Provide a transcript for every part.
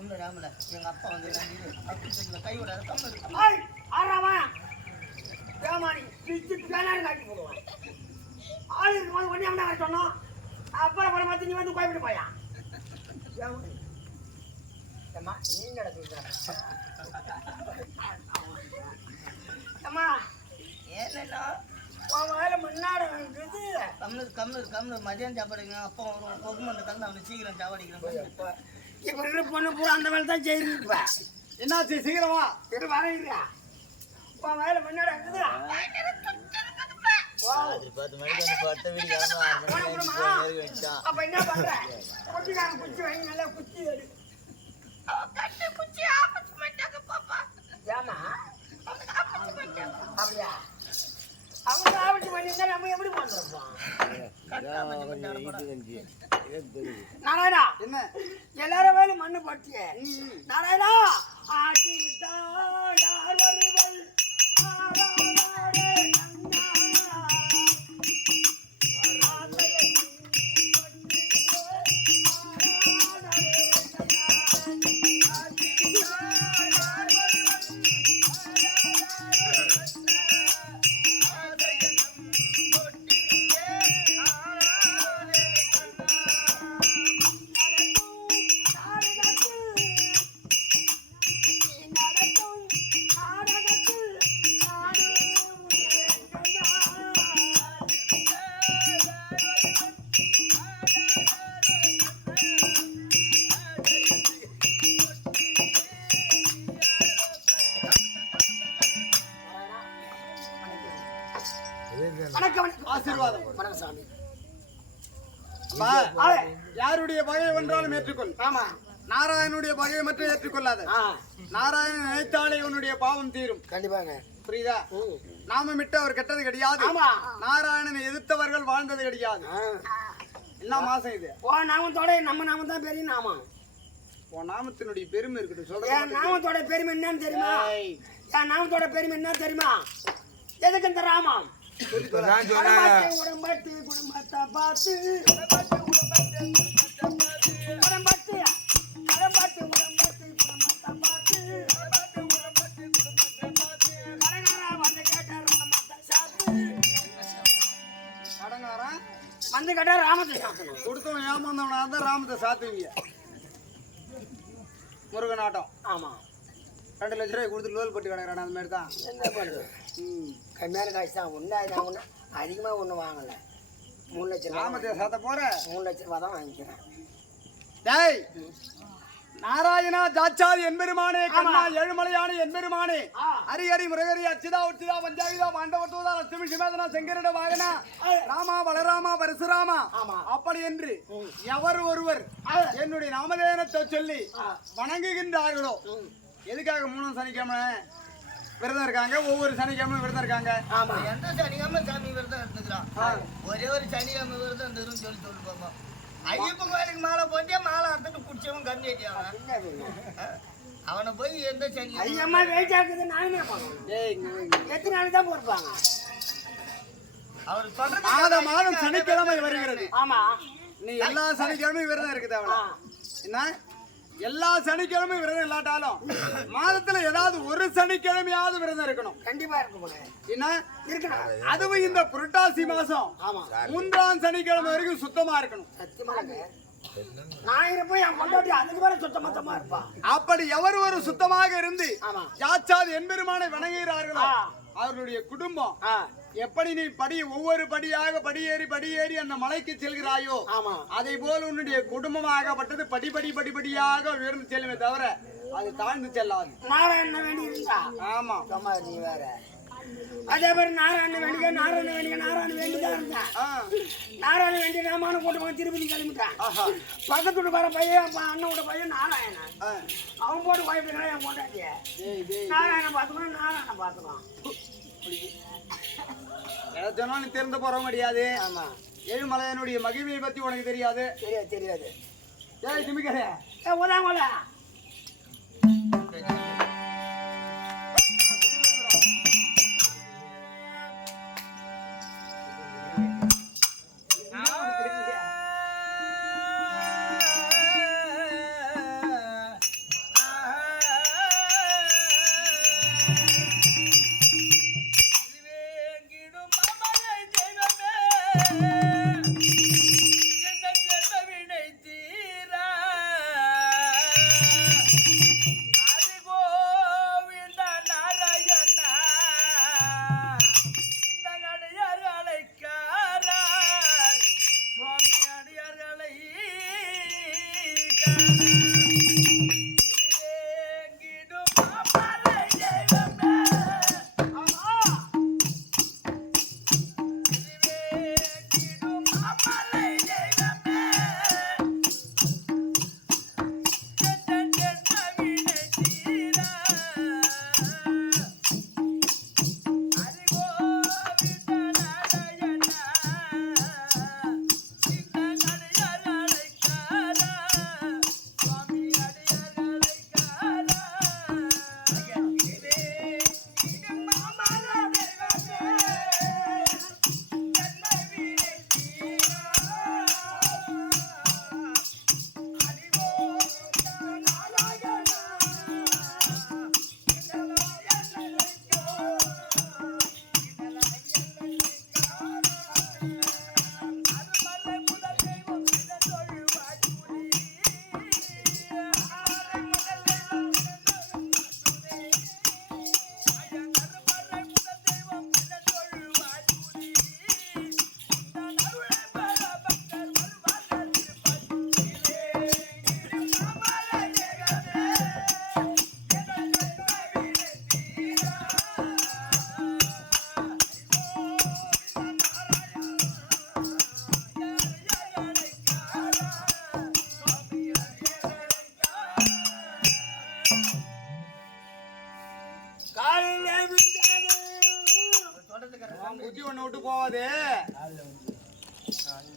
தமிழ் ராமல எங்க அப்பா வந்து அப்படின்னு கை விடாத ஏய், ஆறாமா? ஏமாடி, பிச்சு பேனாரு காட்டி போடுவான். ஆள் இருக்கும்போது அவனை சொன்னோம். அப்புறம் படம் பார்த்து நீ வந்து கோயம்பேடு போயா? ஏம்மா, நீ சொல்ற? ஏம்மா, ஏன்னா உன் வாயில முன்னாடி இருக்குது. கம்னு கம்னு கம்னு மதியம் சாப்பாடுங்க அப்பா வரும் கொகுமந்த கலந்து அவனை சீக்கிரம் சாப்பாடிக்கிறேன் இப்ப இருக்கிற பொண்ணு பூரா அந்த வேலை தான் செய்யுது இப்ப. என்னாச்சு சீக்கிரமா இரு வரையிறியா? உன் வாயில முன்னாடி இருக்குது. வா. பத்து மணிக்கு பட்ட வீடு கிளம்ப அப்ப என்ன பண்ற குச்சிக்காரன் குச்சி வாங்கி நல்லா குச்சி எடு ஏமா அப்படியா அவங்க ஆபத்து பண்ணியிருந்தா நம்ம எப்படி பண்ணிருப்போம் நாராயணா என்ன எல்லாரும் வேலை மண்ணு பட்டிய நாராயணா ஆட்டி விட்டா யார் வருவல் வணக்கம் ஆசீர்வாதம். வணக்கம் சாமி. யாருடைய பகையை வென்றாலும் ஏற்றுக்கொள். ஆமா. நாராயணனுடைய பகையை மட்டும் ஏற்றுக்கொள்ளாத. நாராயணன் நினைத்தாலே உன்னுடைய பாவம் தீரும். கண்டிப்பாங்க. புரியுதா. நாம விட்டு அவர் கெட்டது கிடையாது. ஆமா. நாராயணனை எதிர்த்தவர்கள் வாழ்ந்தது கிடையாது. என்ன மாசம் இது? ஓ நாமத்தோட நம்ம நாமம் தான் பெரிய நாமம். உன் நாமத்தினுடைய பெருமை இருக்கட்டும் என் சொல்றேன் நாமத்தோட பெருமை என்னன்னு தெரியுமா? என் நாமத்தோட பெருமை என்ன தெரியுமா? எதுக்கு இந்த ராமம்? உடம்பாட்டு குடும்பத்தை பார்த்து வந்து கேட்ட ராமத்தை சாத்தணும். கொடுத்தவன் ஏமாந்தவனா தான் ராமத்தை சாத்துவீங்க. முருகனாட்டம் ஆமா. ரெண்டு லட்ச ரூபாய் கொடுத்து லோல் பட்டு கிடக்குறான் அந்த மாதிரி தான் என்ன பண்ணுறது? ம். கம்மியான காசு தான். ஒன்று நான் ஒன்று அதிகமாக ஒன்றும் வாங்கலை. மூணு லட்சம் ரூபா ராமத்தை சாத்த போற. மூணு லட்ச ரூபா தான் வாங்கிக்கிறேன். டேய் நாராயணா ஜாச்சாதி என்பெருமானே கண்ணா ஏழுமலையானே என்பெருமானே ஆ. ஹரிஹரி முருகரி அச்சுதா உச்சிதா பஞ்சாயுதா பாண்டவத்தோதா லட்சுமி சிமேதனா செங்கரட வாகனா ராமா பலராமா பரசுராமா. அப்படி என்று எவர் ஒருவர் என்னுடைய நாமதேனத்தை சொல்லி வணங்குகின்றார்களோ எதுக்காக மூணாம் சனிக்கிழமை விரதம் இருக்காங்க? ஒவ்வொரு சனிக்கிழமை விரதம் இருக்காங்க. ஆமா. எந்த சனிக்கிழமை சாமி விரதம் இருந்துக்கிறான் ஒரே ஒரு சனிக்கிழமை விரதம் இருந்துரும் சொல்லி சொல்லி பார்ப்போம் ஐயப்பன் கோயிலுக்கு மாலை போட்டியா மாலை அறுத்துட்டு குடிச்சவன் என்ன இது? அவனை போய் எந்த சனிக்கிழமை ஐயம்மா வெயிட் ஆக்குது நான் எத்தனை நாள் தான் பொறுப்பாங்க? அவர் சொல்றது மாத மாதம் சனிக்கிழமை வருகிறது? ஆமா. நீ எல்லா சனிக்கிழமையும் விரதம் இருக்குது அவன. என்ன? எல்லா சனிக்கிழமையும் விரதம் இல்லாட்டாலும் மாதத்துல ஏதாவது ஒரு சனிக்கிழமையாவது விரதம் இருக்கணும். கண்டிப்பா இருக்கும் என்ன? இருக்கணும். அதுவும் இந்த புரட்டாசி மாசம். ஆமா. மூன்றாம் சனிக்கிழமை வரைக்கும் சுத்தமா இருக்கணும். சத்தியமாங்க நான் இருப்பேன் என் கொண்டாட்டி அதுக்கு மேல சுத்த மொத்தமா இருப்பா. அப்படி எவர் ஒரு சுத்தமாக இருந்து யாச்சாது என்பெருமானை வணங்குகிறார்களோ. அவர்களுடைய குடும்பம் எப்படி நீ படி ஒவ்வொரு படியாக படியேறி படியேறி அந்த மலைக்கு செல்கிறாயோ ஆமா. அதை போல உன்னுடைய குடும்பமாகப்பட்டது படிப்படி படிப்படியாக உயர்ந்து செல்லுமே தவிர அது தாழ்ந்து செல்லாது. நாராயணன் வேண்டி இருந்தா ஆமா. அம்மா நீ வேற. அதே மாதிரி நாராயணன் வேண்டிக்க நாராயணன் வேண்டிக்க நாராயணன் வேண்டிதான் இருந்தா. ஆ. நாராயணன் வேண்டி ராமான கூட்டு போய் திருப்பதி கிளம்பிட்டான் ஆஹா. பக்கத்து வீட்டுக்கார பையன் அண்ணனோட பையன் நாராயணன். அவன் போட்டு போயிட்டு என் டேய். நாராயணன் பார்த்துக்கலாம் நாராயணன் பார்த்துக்கலாம் சொன்னாலும் நீ தெரிந்து போறவங்க கிடையாது ஆமா. ஏழுமலையனுடைய மகிமையை பத்தி உனக்கு தெரியாது. தெரியாது தெரியாது. ஏய் திமிக்கரே ஏ உதாங்கல உன் புத்தி ஒண்ணு விட்டு போவாதே.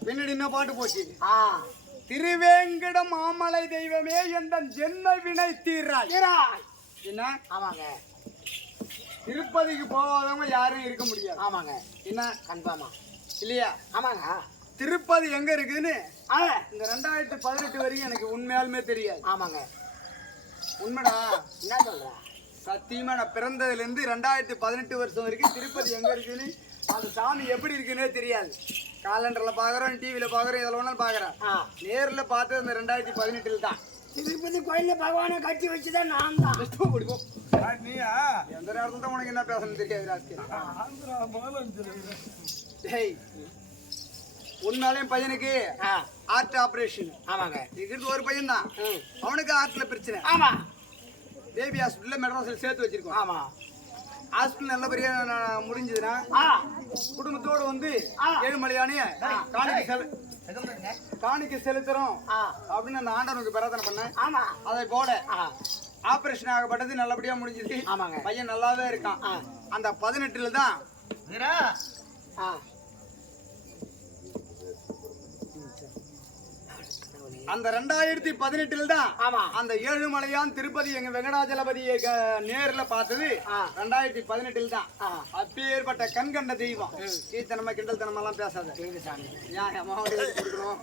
பின்னாடி இன்னும் பாட்டு போச்சு. ஆ. திருவேங்கட மாமலை தெய்வமே எந்த ஜென்ம வினை தீராய். என்ன? ஆமாங்க. திருப்பதிக்கு போகாதவங்க யாரும் இருக்க முடியாது. ஆமாங்க. என்ன? கன்ஃபார்மா. இல்லையா? ஆமாங்க. திருப்பதி எங்க இருக்குன்னு ஆ. இந்த ரெண்டாயிரத்தி பதினெட்டு வரைக்கும் எனக்கு உண்மையாலுமே தெரியாது. ஆமாங்க. உண்மைடா? என்ன சொல்ற? சத்தியமா நான் பிறந்ததுல இருந்து ரெண்டாயிரத்தி பதினெட்டு வருஷம் வரைக்கும் திருப்பதி எங்க இருக்குன்னு அந்த சாமி எப்படி இருக்குன்னே தெரியாது. காலண்டர்ல பாக்குறோம் டிவில பாக்குறோம் இதில் ஒன்றும் பாக்குறேன் நேர்ல பார்த்தது இந்த ரெண்டாயிரத்தி பதினெட்டுல தான். திருப்பதி கோயில்ல பகவானை கட்டி வச்சுதான் நான் தான். பிடிக்கும் எந்த நேரத்துல தான் உனக்கு என்ன பேசணும் தெரியாது டேய் உன்னாலையும் பையனுக்கு ஆ. ஹார்ட் ஆபரேஷன் ஆமாங்க. இருக்கிறது ஒரு பையன் தான் ம். அவனுக்கு ஹார்ட்ல பிரச்சனை. ஆமா. பேபி ஹாஸ்பிட்டல்ல மெட்ராஸில் சேர்த்து வச்சிருக்கோம். ஆமா. ஹாஸ்பிட்டல் நல்லபடியா முடிஞ்சதுன்னா ஆ. குடும்பத்தோட வந்து ஆ. ஏழுமலையானே காணிக்கை. காணிக்கை செலுத்துறோம் ஆ. அப்படின்னு அந்த ஆண்டவனுக்கு பிரார்த்தனை பண்ணேன். ஆமா. அதை ஆ. ஆபரேஷன் ஆகப்பட்டது நல்லபடியா முடிஞ்சது. ஆமாங்க. பையன் நல்லாவே இருக்கான். ஆ. அந்த பதினெட்டுல தான் வீரா, ஆ அந்த ரெண்டாயிரத்தி பதினெட்டுல தான் அந்த ஏழுமலையான் திருப்பதி எங்க வெங்கடாஜலபதியை க- நேர்ல பார்த்தது. ஆ. ரெண்டாயிரத்தி பதினெட்டுல தான் ஆ. அப்பேற்பட்ட கண் கண்ட தெய்வம். கீர்த்தனமா கிண்டல் தனமெல்லாம் பேசாத. சாமி. ஏன் கொடுக்கணும்?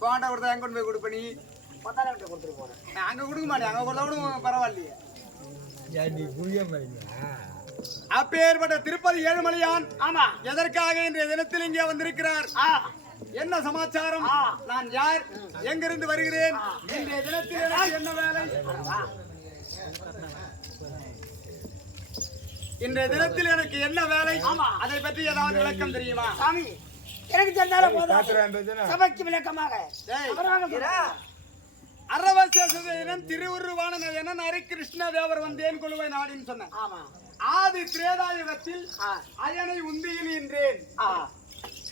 போண்டா கொடுத்தா எங்க கொண்டு போய் கொடுப்ப நீ? பத்தாயிரம் கொடுத்துட்டு போறேன். நான் அங்க கொடுக்க மாட்டேன் அங்க கொடுத்தா கூட பரவாயில்லையே. அப்பேற்பட்ட திருப்பதி ஏழுமலையான் ஆமா. எதற்காக இன்றைய தினத்தில் இங்கே வந்திருக்கிறார்? ஆ. என்ன சமாச்சாரம். நான் யார்? எங்கிருந்து வருகிறேன்? இன்றைய தினத்தில் என்ன வேலை. இன்றைய தினத்தில் எனக்கு என்ன வேலை. அதை பற்றி ஏதாவது விளக்கம் தெரியுமா? சாமி எனக்கு தெரிஞ்சாலும் போதும் சபைக்கு விளக்கமாக. அரவசேசனம் திருவுருவான நயனன் ஹரி கிருஷ்ண தேவர் வந்தேன் குழுவை நாடின்னு சொன்னேன்? ஆமா. ஆதி திரேதாயுகத்தில் அயனை உந்தியில் என்றேன்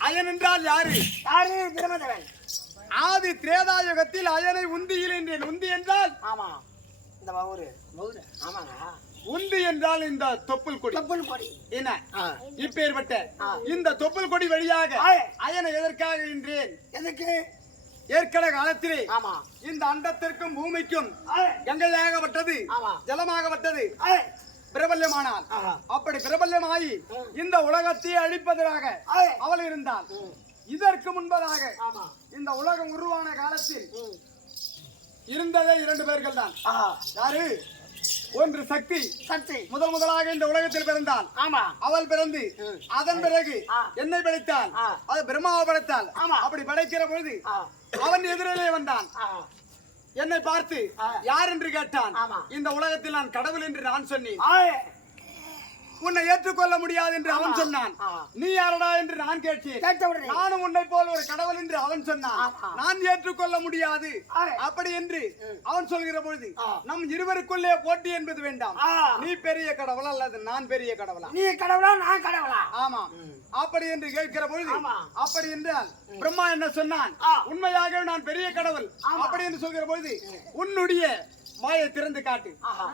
அயன் என்றால் யாரு? யாரு? பிரமதேவன் ஆதி திரேதாயுகத்தில் அயனை உந்தியில் என்றேன் உந்தி என்றால்? ஆமா. இந்த ஊரு ஊரு ஆமாங்க. உந்தி என்றால் இந்த தொப்புள் கொடி. தொப்புள் கொடி. என்ன? இப்பேற்பட்ட. இந்த தொப்புள் கொடி வழியாக. அயனை எதற்காக என்றேன் எதுக்கு ஏற்கன காலத்திலே ஆமா. இந்த அண்டத்திற்கும் பூமிக்கும் கங்கையாகப்பட்டது ஜலமாகப்பட்டது பிரபல்யமானாள். அப்படி பிரபல்யமாயி ம். இந்த உலகத்தை அழிப்பதற்காக அவள் இருந்தாள். இதற்கு முன்பதாக இந்த உலகம் உருவான காலத்தில். இருந்ததே இரண்டு பேர்கள் தான் யாரு ஒன்று சக்தி சக்தி முதல் முதலாக இந்த உலகத்தில் பிறந்தாள் ஆமா அவள் பிறந்து. அதன் பிறகு. என்னை படைத்தாள். அது பிரம்மாவை படைத்தாள் ஆமா. அப்படி படைக்கிற பொழுது அவன் எதிரிலே வந்தான் என்னை பார்த்து. யார் என்று கேட்டான். இந்த உலகத்தில் நான் கடவுள் என்று நான் சொன்னேன் உன்னை ஏற்றுக்கொள்ள முடியாது என்று அவன். சொன்னான். நீ யாரடா என்று நான் கேட்டேன் நானும் உன்னை போல் ஒரு கடவுள் என்று அவன் சொன்னான். நான் ஏற்றுக்கொள்ள முடியாது. அப்படி என்று அவன் சொல்கிற பொழுது. நம் இருவருக்குள்ளே போட்டி என்பது வேண்டாம். நீ பெரிய கடவுளா அல்லது நான் பெரிய கடவுளா நீ கடவுளா நான் கடவுளா ஆமா அப்படி என்று கேட்கிற பொழுது. அப்படி என்றால் பிரம்மா என்ன சொன்னான் ஆ. உண்மையாக நான் பெரிய கடவுள். அப்படி என்று சொல்கிற பொழுது உன்னுடைய வாயை திறந்து காட்டு.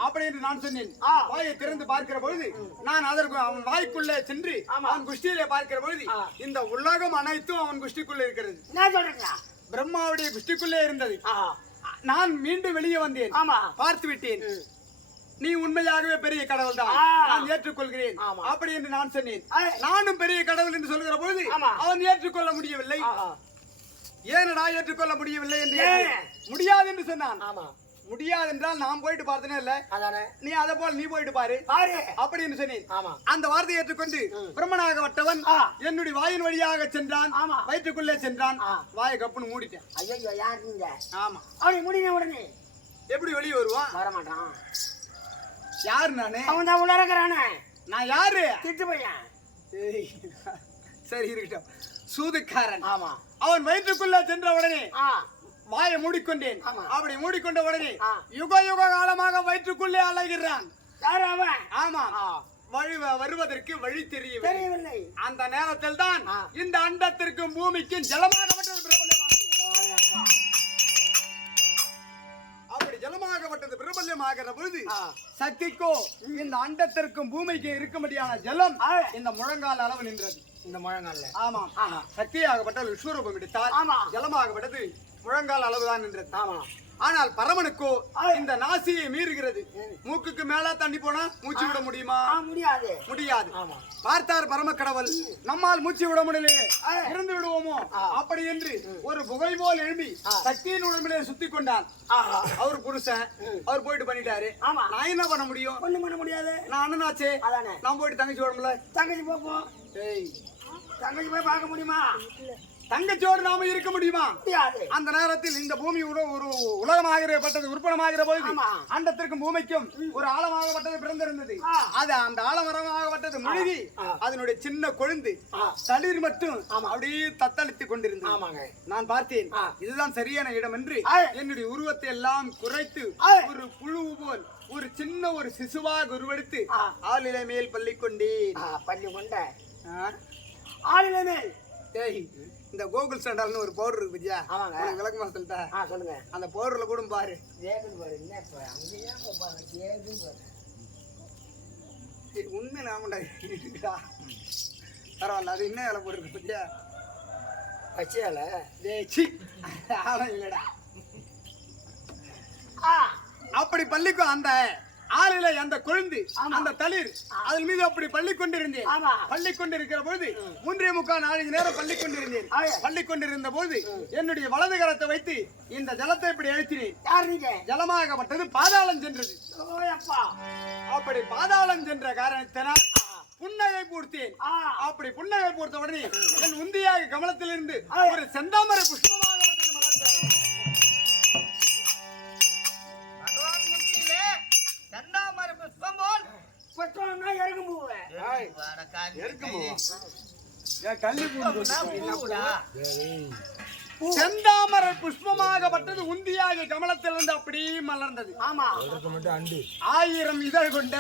அப்படி என்று நான் சொன்னேன். வாயை திறந்து பார்க்கிற பொழுது நான் அதற்கு அவன் வாய்க்குள்ளே சென்று. அவன் குஷ்டியிலே பார்க்கிற பொழுது. இந்த உலகம் அனைத்தும் அவன் குஷ்டிக்குள்ளே இருக்கிறது பிரம்மாவுடைய குஷ்டிக்குள்ளே இருந்தது. நான் மீண்டும் வெளியே வந்தேன் பார்த்து விட்டேன் நீ உண்மையாகவே பெரிய கடவுள் தான். நான் ஏற்றுக்கொள்கிறேன். அப்படி என்று நான் சொன்னேன். நானும் பெரிய கடவுள் என்று சொல்கிற பொழுது. அவன் ஏற்றுக்கொள்ள முடியவில்லை. ஏனடா ஏற்றுக்கொள்ள முடியவில்லை என்று. முடியாது என்று சொன்னான் முடியாது என்றால் நான் போயிட்டு பார்த்தனே இல்ல. அதானே? நீ அதை போல நீ போயிட்டு பாரு. பாரு. அப்படி என்று சொன்னேன் அந்த வார்த்தையை ஏற்றுக்கொண்டு பிரம்மனாகப்பட்டவன் ஆ. என்னுடைய வாயின் வழியாக சென்றான். வயிற்றுக்குள்ளே சென்றான். வாயை கப்புன்னு மூடிட்டேன். ஐயோ யார் நீங்க? ஆமா. அவனை முடிஞ்ச உடனே எப்படி வெளியே வருவான்? வர மாட்டான் யாரு நானு? அவன் தான் உள்ள இருக்கிறானே. நான் யாரு? திட்டு பையன். சரி இருக்கட்டும். சூதுக்காரன். ஆமா. அவன் வயிற்றுக்குள்ளே சென்ற உடனே ஆ. வாயை மூடிக்கொண்டேன் ஆமா. அப்படி மூடிக்கொண்ட உடனே. யுக யுக காலமாக வயிற்றுக்குள்ளே அலைகிறான் ஆமா வழி வருவதற்கு வழி தெரியவில்லை அந்த நேரத்தில் தான். இந்த அண்டத்திற்கும் பூமிக்கும் ஜலமாகப்பட்டது அப்படி ஜலமாகப்பட்டது பிரபல்யமாகிற பொழுது. சக்திக்கோ இந்த அண்டத்திற்கும் பூமிக்கும் இருக்கும்படியான ஜலம். இந்த முழங்கால் அளவு நின்றது இந்த முழங்கால ஆஹா. சக்தியாகப்பட்ட விஸ்வரூபம் எடுத்தால் ஆமா. ஜலமாகப்பட்டது முழங்கால் அளவுதான் நின்றது ஆனால் பரமனுக்கோ ஆ. இந்த நாசியை மீறுகிறது. மூக்குக்கு மேல தண்ணி போனா மூச்சு விட முடியுமா? ஆ முடியாது. முடியாது. பார்த்தார் பரம கடவுள் நம்மால் மூச்சு விட முடியலையே. இறந்து விடுவோமோ. அப்படி என்று ஒரு புகை போல் எழும்பி. சக்தியின் உடம்பிலே சுத்தி கொண்டான். ஆஹா. அவர் புருஷன். அவர் போயிட்டு பண்ணிட்டாரு. ஆமா. நான் என்ன பண்ண முடியும்? ஒண்ணும் பண்ண முடியாது. நான் அண்ணனாச்சே. நான் போயிட்டு தங்கச்சி உடம்புல. தங்கச்சி போப்போம் ஏய். தங்கச்சி போய் பார்க்க முடியுமா? தங்கச்சியோடு நாம இருக்க முடியுமா அந்த நேரத்தில் இந்த பூமி ஒரு உலகமாகிறப்பட்டது உற்பனமாகிற போது. அண்டத்திற்கும் பூமிக்கும் ஒரு ஆழமாகப்பட்டது பிறந்திருந்தது. அது அந்த ஆழமரமாகப்பட்டது முழுகி. அதனுடைய சின்ன கொழுந்து. தளிர் மட்டும். அப்படியே தத்தளித்துக் கொண்டிருந்தது ஆமாங்க நான் பார்த்தேன். இதுதான் சரியான இடம் என்று. என்னுடைய உருவத்தை எல்லாம் குறைத்து. ஒரு புழு போல் ஒரு சின்ன ஒரு சிசுவாக உருவெடுத்து. ஆளிலை மேல் பள்ளி கொண்டேன் பண்ணி கொண்ட. ஆளிலே மேல் இந்த கோகுல் சண்டால்னு ஒரு பவுடர் இருக்கு பத்தியா? ஆமாங்க. விளக்கமா சொல்லிட்டா? ஆ சொல்லுங்க. அந்த பவுடர்ல கூட பாரு. கேக்குது பாரு என்ன அங்கேயே பாரு? கேக்குது பாரு. உண்மை இருக்குடா பரவாயில்ல அது என்ன வேலை போட்டுருக்கு பத்தியா? பச்சையால? டேய் சி ஆளம் இல்லடா. ஆ. அப்படி பள்ளிக்கும் அந்த ஆளில அந்த கொழுந்து. அந்த தளிர். அதன் மீது அப்படி பள்ளி கொண்டிருந்தேன். பள்ளி கொண்டிருக்கிற பொழுது மூன்றே முக்கால் நாலு நேரம் பள்ளி கொண்டிருந்தேன். பள்ளி கொண்டிருந்த போது என்னுடைய வலது கரத்தை வைத்து இந்த ஜலத்தை இப்படி நீங்க? ஜலமாகப்பட்டது பாதாளம் சென்றது. அப்படி பாதாளம் சென்ற காரணத்தினால் புன்னகை பூர்த்தேன். அப்படி புன்னகை பூர்த்த உடனே என் உந்தியாக கமலத்திலிருந்து. ஒரு செந்தாமரை புஷ்பமாகப்பட்டது செந்தாமரை புஷ்பமாகப்பட்டது உந்தியாக கமலத்திலிருந்து அப்படியே மலர்ந்தது. ஆமா. ஆயிரம் இதழ் கொண்ட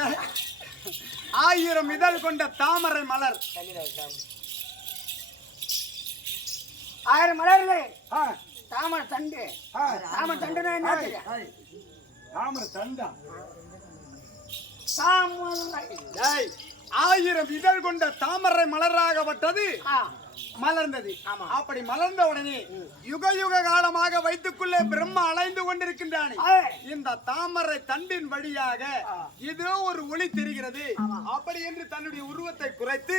ஆயிரம் இதழ் கொண்ட தாமரை மலர். ஆயிரம் மலர்ல தாமரை தண்டு. தாமரை தண்டுனா என்ன? தாமரை தண்டா. தாமரை. ஆயிரம் இதழ் கொண்ட தாமரை மலராகப்பட்டது. மலர்ந்தது. அப்படி மலர்ந்த உடனே யுக யுக காலமாக வைத்துக்குள்ளே பிரம்மா அலைந்து கொண்டிருக்கின்றானே. இந்த தாமரை தண்டின் வழியாக. ஏதோ ஒரு ஒளி தெரிகிறது. அப்படி என்று தன்னுடைய உருவத்தை குறைத்து.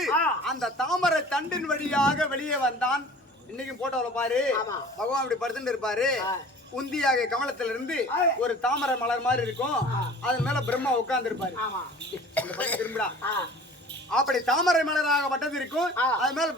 அந்த தாமரை தண்டின் வழியாக வெளியே வந்தான். இன்னைக்கு போட்டோல பாரு. பகவான் இப்படி படுத்துட்டு இருப்பாரு. உந்தியாக கமலத்துல இருந்து. ஒரு தாமரை மலர் மாதிரி இருக்கும். அது மேல பிரம்மா உட்கார்ந்து இருப்பாரு திரும்புடா. அப்படி தாமரை மலராகப்பட்டது இருக்கும் ஆ. அது மேல